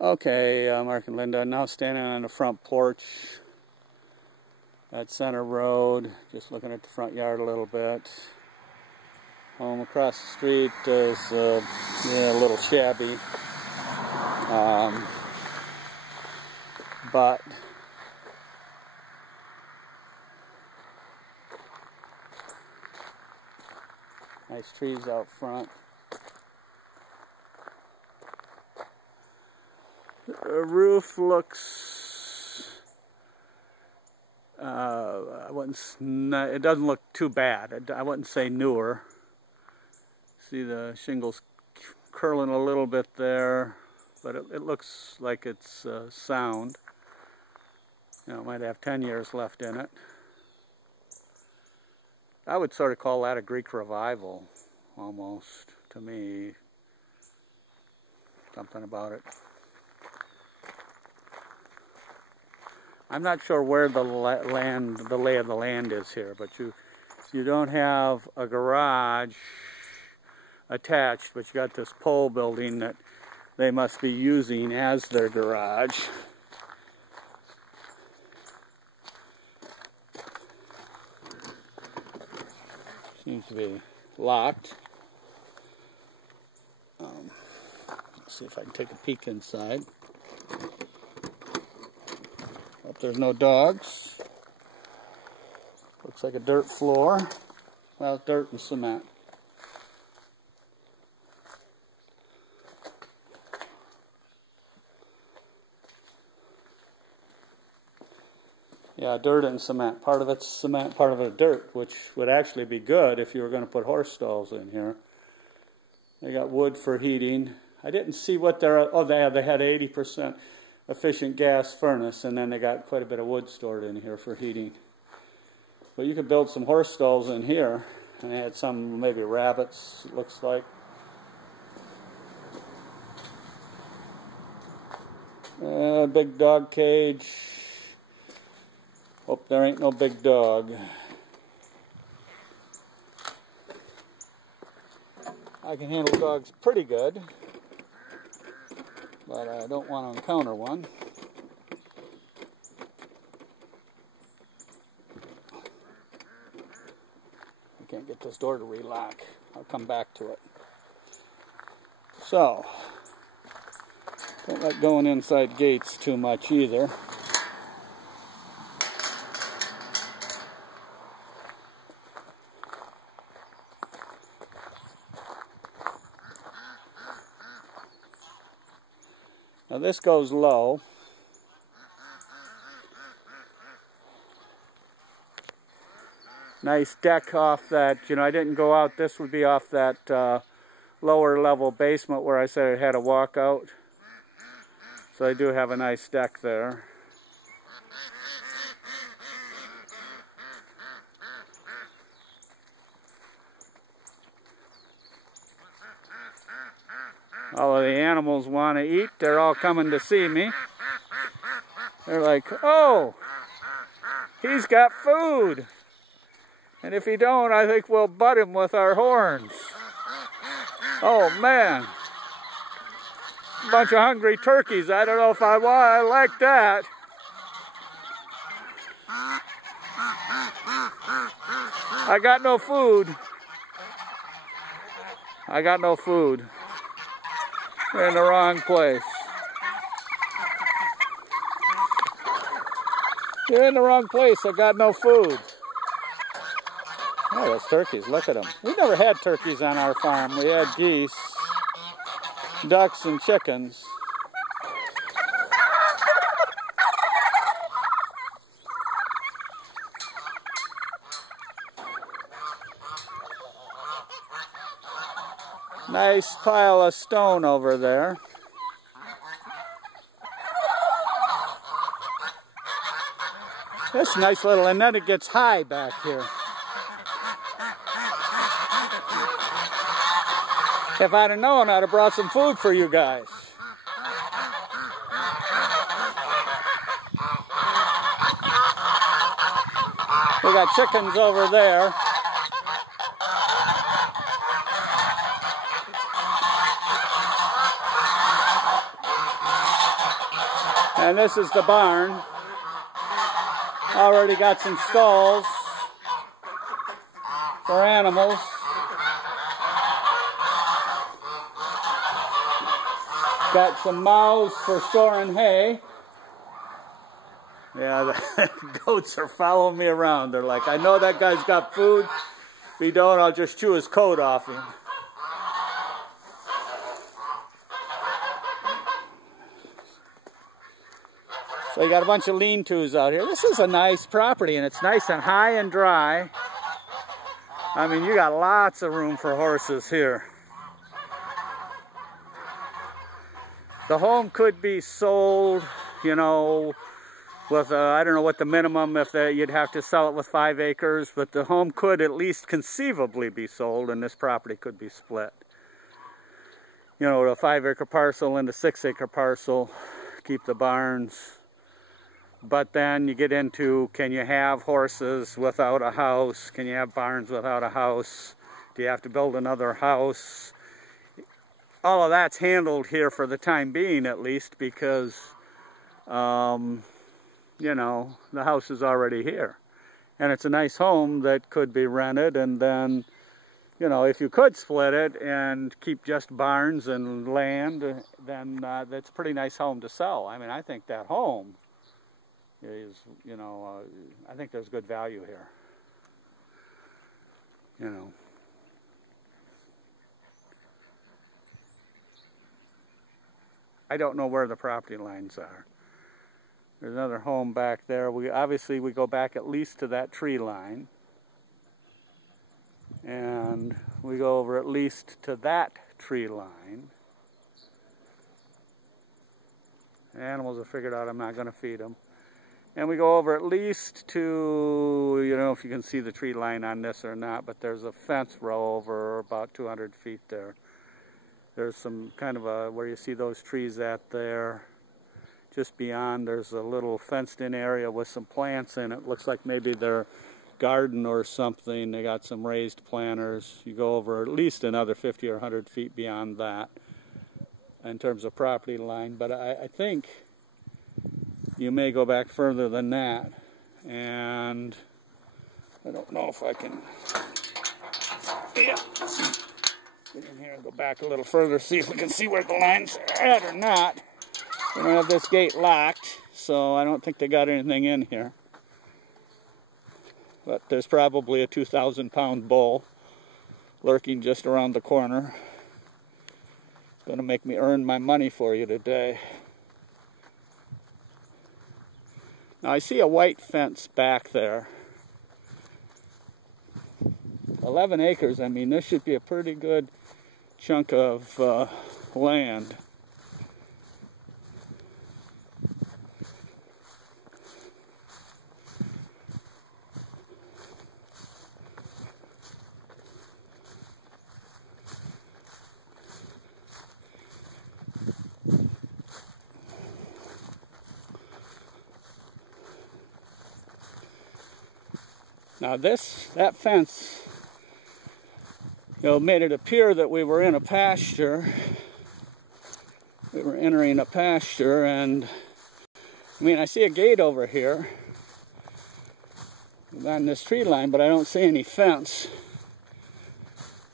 Okay, Mark and Linda, now standing on the front porch at Center Road, just looking at the front yard a little bit. Home across the street is yeah, a little shabby, but nice trees out front. The roof looks, it doesn't look too bad. I wouldn't say newer. See the shingles curling a little bit there, but it looks like it's sound. You know, it might have 10 years left in it. I would sort of call that a Greek revival, almost, to me. Something about it. I'm not sure where the lay of the land is here, but you don't have a garage attached, but you got this pole building that they must be using as their garage. Seems to be locked. Let's see if I can take a peek inside. Hope there's no dogs. Looks like a dirt floor. Well, dirt and cement. Yeah, dirt and cement. Part of it's cement, part of it dirt, which would actually be good if you were going to put horse stalls in here. They got wood for heating. I didn't see what they're, oh, they had 80% efficient gas furnace, and then they got quite a bit of wood stored in here for heating. But you could build some horse stalls in here, and they had some, maybe rabbits, it looks like. Big dog cage. Hope there ain't no big dog. I can handle dogs pretty good, but I don't want to encounter one. I can't get this door to relock. I'll come back to it. So, don't like going inside gates too much either. Now this goes low. Nice deck off that, you know, I didn't go out, this would be off that lower level basement where I said it had a walkout. So I do have a nice deck there. All of the animals want to eat. They're all coming to see me. They're like, oh, he's got food. And if he don't, I think we'll butt him with our horns. Oh, man. A bunch of hungry turkeys. I don't know if I like that. I got no food. I got no food. We're in the wrong place. You're in the wrong place. I got no food. Oh, those turkeys. Look at them. We never had turkeys on our farm. We had geese, ducks, and chickens. Nice pile of stone over there. That's nice little, and then it gets high back here. If I'd have known, I'd have brought some food for you guys. We got chickens over there. And this is the barn. Already got some stalls for animals. Got some mouths for storing hay. Yeah, the goats are following me around. They're like, I know that guy's got food. If he don't, I'll just chew his coat off him. So you got a bunch of lean-tos out here. This is a nice property, and it's nice and high and dry. I mean, you got lots of room for horses here. The home could be sold, you know, with, I don't know what the minimum, if you'd have to sell it with 5 acres, but the home could at least conceivably be sold, and this property could be split. You know, a 5-acre parcel and a 6-acre parcel, keep the barns. But then you get into, can you have horses without a house? Can you have barns without a house? Do you have to build another house? All of that's handled here for the time being, at least, because, you know, the house is already here. And it's a nice home that could be rented, and then, you know, if you could split it and keep just barns and land, then that's a pretty nice home to sell. I mean, I think that home is, you know, I think there's good value here. You know. I don't know where the property lines are. There's another home back there. Obviously we go back at least to that tree line. And we go over at least to that tree line. The animals have figured out I'm not going to feed them. And we go over at least to, you know, if you can see the tree line on this or not, but there's a fence row over about 200 feet there. There's some kind of a, where you see those trees at there, just beyond, there's a little fenced in area with some plants in it. Looks like maybe they're garden or something. They got some raised planters. You go over at least another 50 or 100 feet beyond that in terms of property line, but I think you may go back further than that, and I don't know if I can, yeah, get in here and go back a little further, see if we can see where the lines are at or not. We don't have this gate locked, so I don't think they got anything in here. But there's probably a 2,000-pound bull lurking just around the corner. It's going to make me earn my money for you today. Now I see a white fence back there. 11 acres, I mean, this should be a pretty good chunk of land. Now that fence, you know, made it appear that we were in a pasture. We were entering a pasture, and I mean, I see a gate over here on this tree line, but I don't see any fence.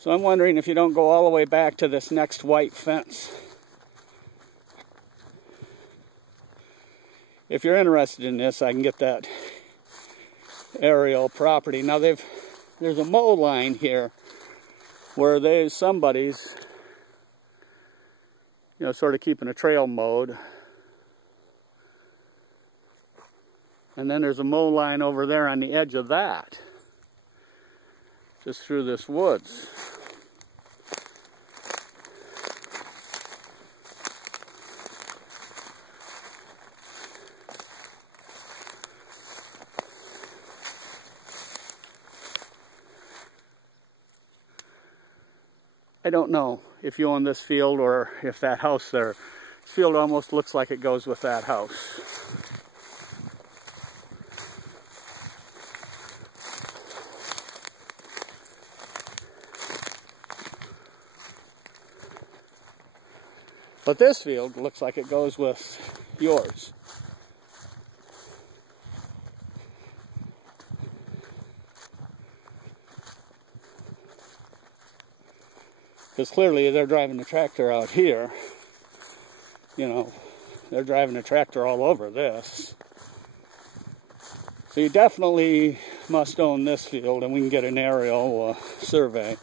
So I'm wondering if you don't go all the way back to this next white fence. If you're interested in this, I can get that aerial property. Now there's a mow line here where somebody's, you know, sort of keeping a trail mowed. And then there's a mow line over there on the edge of that, just through this woods. I don't know if you own this field or if that house there. This field almost looks like it goes with that house. But this field looks like it goes with yours. Because clearly they're driving the tractor out here. You know, they're driving the tractor all over this. So you definitely must own this field, and we can get an aerial survey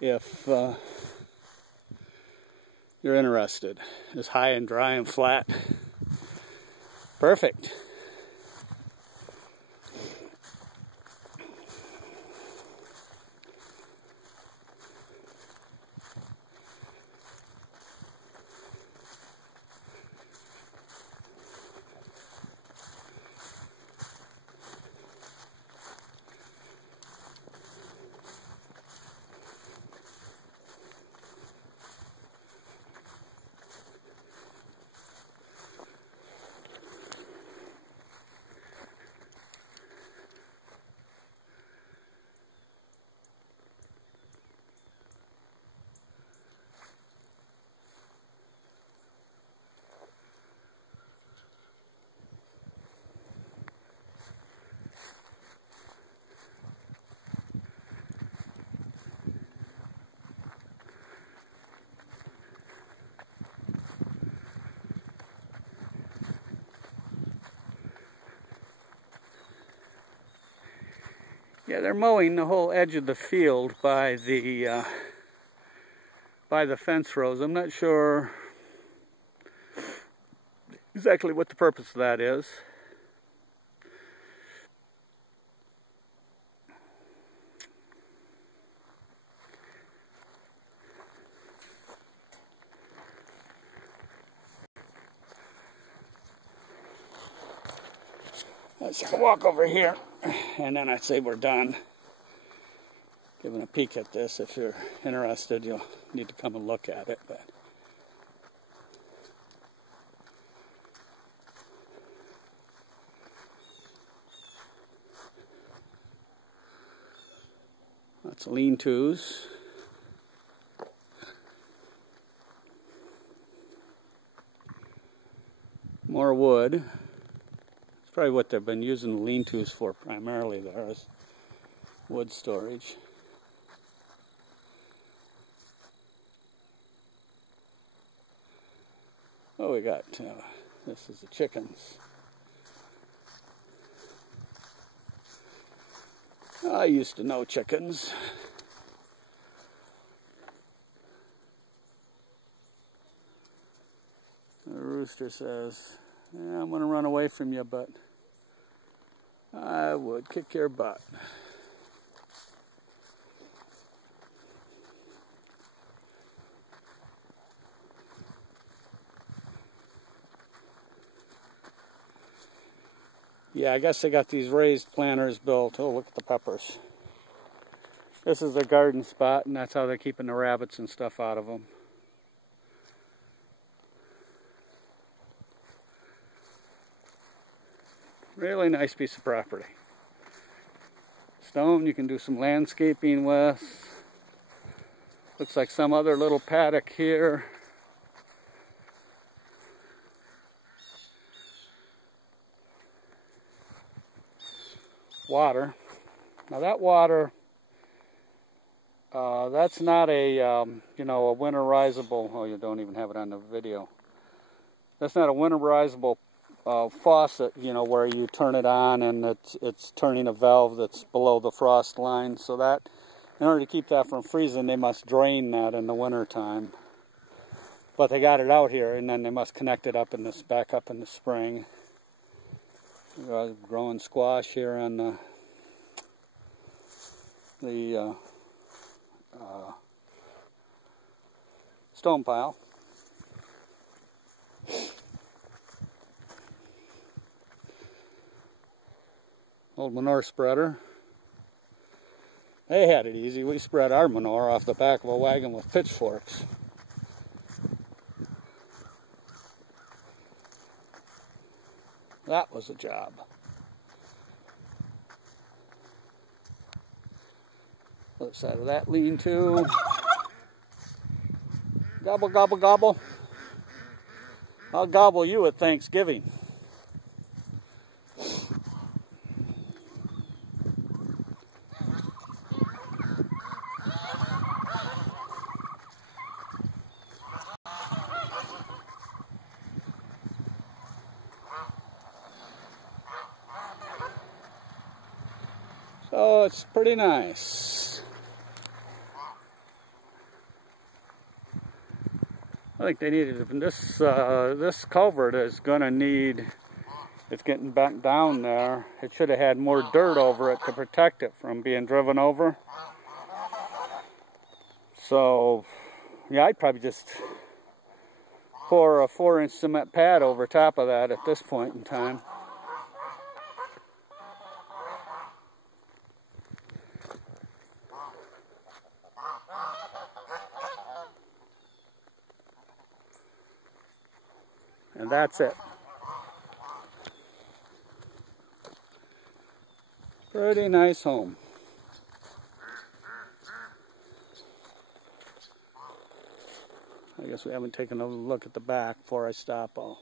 if you're interested. It's high and dry and flat. Perfect. Yeah, they're mowing the whole edge of the field by the fence rows. I'm not sure exactly what the purpose of that is. Let's take a walk over here, and then I'd say we're done. Giving a peek at this. If you're interested, you'll need to come and look at it. But lots of lean-tos. More wood. Probably what they've been using the lean-tos for primarily there is wood storage. Oh, we got, this is the chickens. I used to know chickens. The rooster says, yeah, I'm going to run away from you, but I would kick your butt. Yeah, I guess they got these raised planters built. Oh, look at the peppers. This is their garden spot, and that's how they're keeping the rabbits and stuff out of them. Really nice piece of property. Stone you can do some landscaping with. Looks like some other little paddock here. Water. Now that water, that's not a, you know, a winterizable, oh, you don't even have it on the video. That's not a winterizable faucet, you know, where you turn it on and it's turning a valve that's below the frost line. So that, in order to keep that from freezing, they must drain that in the winter time. But they got it out here, and then they must connect it up in this, back up in the spring. Growing squash here on the stone pile. Old manure spreader. They had it easy. We spread our manure off the back of a wagon with pitchforks. That was a job. Other side of that lean-to. Gobble, gobble, gobble. I'll gobble you at Thanksgiving. So it's pretty nice. I think they needed this. This culvert is going to need. It's getting bent down there. It should have had more dirt over it to protect it from being driven over. So, yeah, I'd probably just pour a 4-inch cement pad over top of that at this point in time. And that's it. Pretty nice home. I guess we haven't taken a look at the back. Before I stop, I'll